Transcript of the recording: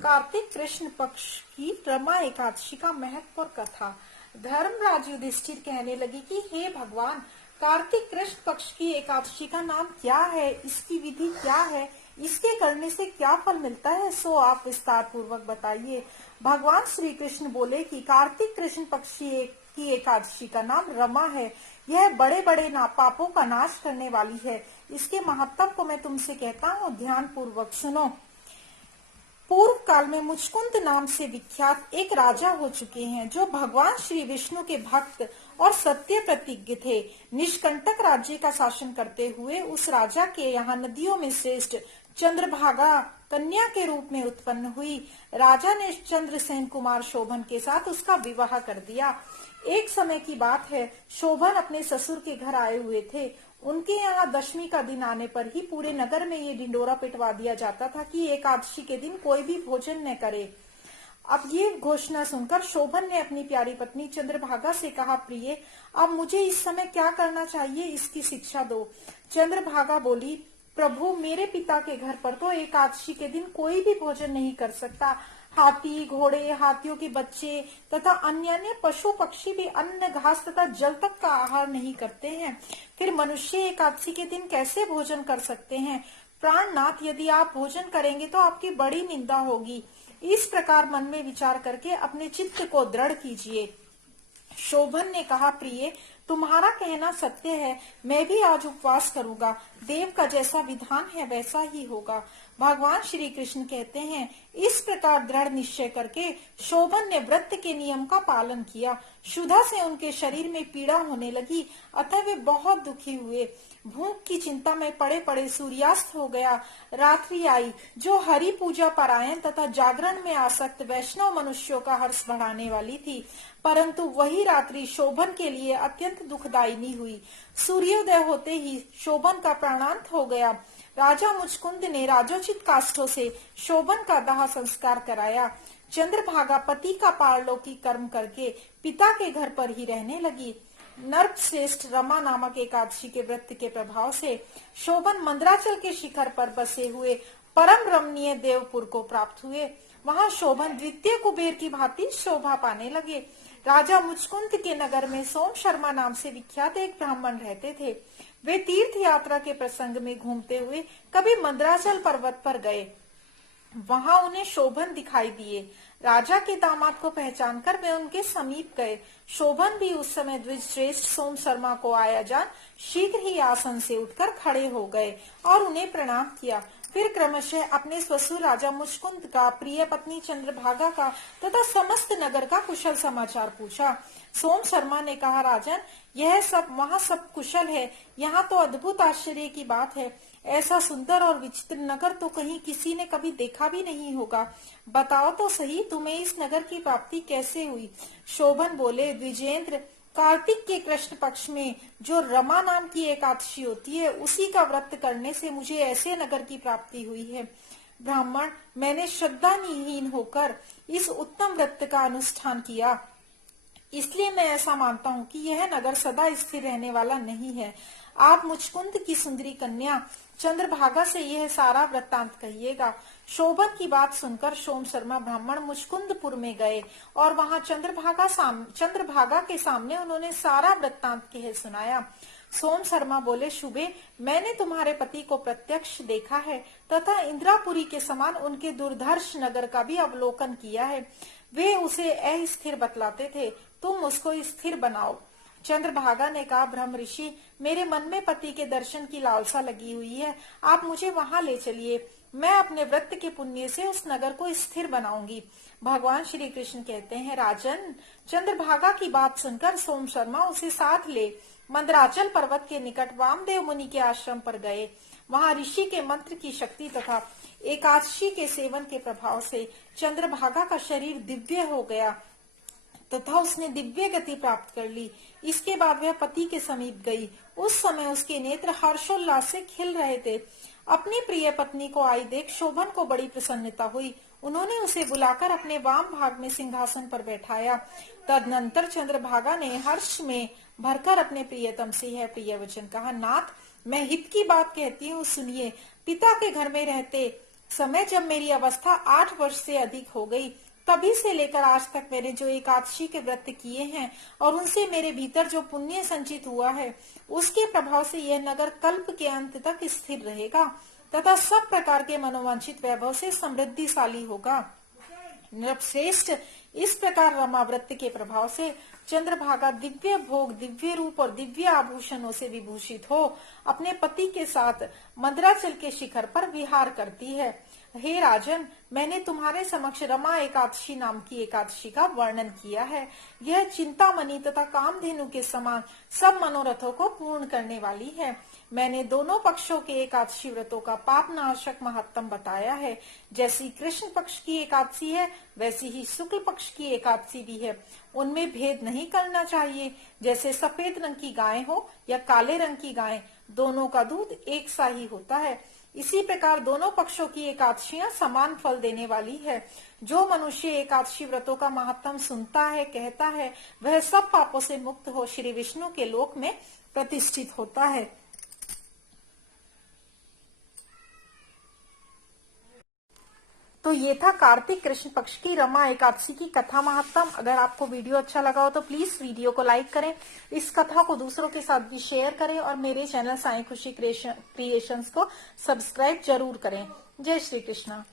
कार्तिक कृष्ण पक्ष की रमा एकादशी का महत्व और कथा। धर्मराज युधिष्ठिर कहने लगे कि हे भगवान, कार्तिक कृष्ण पक्ष की एकादशी का नाम क्या है, इसकी विधि क्या है, इसके करने से क्या फल मिलता है, सो आप विस्तार पूर्वक बताइए। भगवान श्री कृष्ण बोले कि कार्तिक कृष्ण पक्ष की एकादशी का नाम रमा है। यह बड़े बड़े पापों का नाश करने वाली है। इसके महत्व को मैं तुमसे कहता हूँ, ध्यान पूर्वक सुनो। पूर्व काल में मुचकुंद नाम से विख्यात एक राजा हो चुके हैं, जो भगवान श्री विष्णु के भक्त और सत्य प्रतिज्ञ थे। निष्कंटक राज्य का शासन करते हुए उस राजा के यहाँ नदियों में श्रेष्ठ चंद्रभागा कन्या के रूप में उत्पन्न हुई। राजा ने चंद्रसेन कुमार शोभन के साथ उसका विवाह कर दिया। एक समय की बात है, शोभन अपने ससुर के घर आए हुए थे। उनके यहाँ दशमी का दिन आने पर ही पूरे नगर में ये ढिंडोरा पिटवा दिया जाता था कि एकादशी के दिन कोई भी भोजन न करे। अब ये घोषणा सुनकर शोभन ने अपनी प्यारी पत्नी चंद्रभागा से कहा, प्रिय, अब मुझे इस समय क्या करना चाहिए, इसकी शिक्षा दो। चंद्रभागा बोली, प्रभु, मेरे पिता के घर पर तो एकादशी के दिन कोई भी भोजन नहीं कर सकता। हाथी, घोड़े, हाथियों के बच्चे तथा अन्य पशु पक्षी भी अन्न, घास तथा जल तक का आहार नहीं करते हैं। फिर मनुष्य एकादशी के दिन कैसे भोजन कर सकते हैं? प्राणनाथ, यदि आप भोजन करेंगे तो आपकी बड़ी निंदा होगी। इस प्रकार मन में विचार करके अपने चित्त को दृढ़ कीजिए। शोभन ने कहा, प्रिय, तुम्हारा कहना सत्य है। मैं भी आज उपवास करूंगा। देव का जैसा विधान है वैसा ही होगा। भगवान श्री कृष्ण कहते हैं, इस प्रकार दृढ़ निश्चय करके शोभन ने व्रत के नियम का पालन किया। क्षुधा से उनके शरीर में पीड़ा होने लगी, अतः वे बहुत दुखी हुए। भूख की चिंता में पड़े पड़े सूर्यास्त हो गया। रात्रि आई, जो हरि पूजा परायण तथा जागरण में आसक्त वैष्णव मनुष्यों का हर्ष बढ़ाने वाली थी, परंतु वही रात्रि शोभन के लिए अत्यंत दुखदायिनी हुई। सूर्योदय होते ही शोभन का प्राणांत हो गया। राजा मुचकुंद ने राजोचित काष्ठों से शोभन का दाह संस्कार कराया। चंद्रभागा पति का पारलौकिक कर्म करके पिता के घर पर ही रहने लगी। नर्क श्रेष्ठ रमा नामक एकादशी के व्रत के प्रभाव से शोभन मंदराचल के शिखर पर बसे हुए परम रमणीय देवपुर को प्राप्त हुए। वहां शोभन द्वितीय कुबेर की भांति शोभा पाने लगे। राजा मुचकुंद के नगर में सोम शर्मा नाम से विख्यात एक ब्राह्मण रहते थे। वे तीर्थ यात्रा के प्रसंग में घूमते हुए कभी मंदराचल पर्वत पर गए। वहां उन्हें शोभन दिखाई दिए। राजा के दामाद को पहचानकर वे उनके समीप गए। शोभन भी उस समय द्विजश्रेष्ठ सोम शर्मा को आया जान शीघ्र ही आसन से उठकर खड़े हो गए और उन्हें प्रणाम किया। फिर क्रमशः अपने ससुर राजा मुचकुंद का, प्रिय पत्नी चंद्रभागा का तथा समस्त नगर का कुशल समाचार पूछा। सोम शर्मा ने कहा, राजन, यह सब वहाँ सब कुशल है। यहाँ तो अद्भुत आश्चर्य की बात है। ऐसा सुंदर और विचित्र नगर तो कहीं किसी ने कभी देखा भी नहीं होगा। बताओ तो सही, तुम्हें इस नगर की प्राप्ति कैसे हुई? शोभन बोले, द्विजेंद्र, कार्तिक के कृष्ण पक्ष में जो रमा नाम की एकादशी होती है, उसी का व्रत करने से मुझे ऐसे नगर की प्राप्ति हुई है। ब्राह्मण, मैंने श्रद्धाहीन होकर इस उत्तम व्रत का अनुष्ठान किया, इसलिए मैं ऐसा मानता हूँ कि यह नगर सदा स्थिर रहने वाला नहीं है। आप मुचकुंद की सुंदरी कन्या चंद्रभागा से यह सारा वृत्तांत कहिएगा। शोभन की बात सुनकर सोम शर्मा ब्राह्मण मुचकुंदपुर में गए और वहां चंद्रभागा के सामने उन्होंने सारा वृत्तांत कह सुनाया। सोम शर्मा बोले, शुभे, मैंने तुम्हारे पति को प्रत्यक्ष देखा है तथा इंद्रापुरी के समान उनके दुर्धर्ष नगर का भी अवलोकन किया है। वे उसे अस्थिर बतलाते थे, तुम उसको स्थिर बनाओ। चंद्रभागा ने कहा, ब्रह्म ऋषि, मेरे मन में पति के दर्शन की लालसा लगी हुई है। आप मुझे वहां ले चलिए। मैं अपने व्रत के पुण्य से उस नगर को स्थिर बनाऊंगी। भगवान श्री कृष्ण कहते हैं, राजन, चंद्रभागा की बात सुनकर सोम शर्मा उसे साथ ले मंदराचल पर्वत के निकट वामदेव मुनि के आश्रम पर गए। वहां ऋषि के मंत्र की शक्ति तथा एकादशी के सेवन के प्रभाव से चंद्रभागा का शरीर दिव्य हो गया तथा उसने दिव्य गति प्राप्त कर ली। इसके बाद वह पति के समीप गई। उस समय उसके नेत्र हर्षोल्लास से खिल रहे थे। अपनी प्रिय पत्नी को आई देख शोभन को बड़ी प्रसन्नता हुई। उन्होंने उसे बुलाकर अपने वाम भाग में सिंहासन पर बैठाया। तदनंतर चंद्रभागा ने हर्ष में भरकर अपने प्रियतम से यह प्रिय वचन कहा, नाथ, मैं हित की बात कहती हूँ, सुनिए। पिता के घर में रहते समय जब मेरी अवस्था 8 वर्ष से अधिक हो गई, तभी से लेकर आज तक मैंने जो एकादशी के व्रत किए हैं और उनसे मेरे भीतर जो पुण्य संचित हुआ है, उसके प्रभाव से यह नगर कल्प के अंत तक स्थिर रहेगा तथा सब प्रकार के मनोवांछित वैभव से समृद्धिशाली होगा। नृपश्रेष्ठ, इस प्रकार रमाव्रत के प्रभाव से चंद्रभागा दिव्य भोग, दिव्य रूप और दिव्य आभूषणों से विभूषित हो अपने पति के साथ मंदराचल के शिखर पर विहार करती है। हे राजन, मैंने तुम्हारे समक्ष रमा एकादशी नाम की एकादशी का वर्णन किया है। यह चिंतामणि तथा कामधेनु के समान सब मनोरथों को पूर्ण करने वाली है। मैंने दोनों पक्षों के एकादशी व्रतों का पाप नाशक महत्तम बताया है। जैसी कृष्ण पक्ष की एकादशी है, वैसी ही शुक्ल पक्ष की एकादशी भी है। उनमें भेद नहीं करना चाहिए। जैसे सफेद रंग की गाय हो या काले रंग की गाय, दोनों का दूध एक सा ही होता है। इसी प्रकार दोनों पक्षों की एकादशियां समान फल देने वाली है। जो मनुष्य एकादशी व्रतों का महत्तम सुनता है, कहता है, वह सब पापों से मुक्त हो श्री विष्णु के लोक में प्रतिष्ठित होता है। तो ये था कार्तिक कृष्ण पक्ष की रमा एकादशी की कथा महत्तम। अगर आपको वीडियो अच्छा लगा हो तो प्लीज वीडियो को लाइक करें, इस कथा को दूसरों के साथ भी शेयर करें और मेरे चैनल साई खुशी क्रिएशंस को सब्सक्राइब जरूर करें। जय श्री कृष्णा।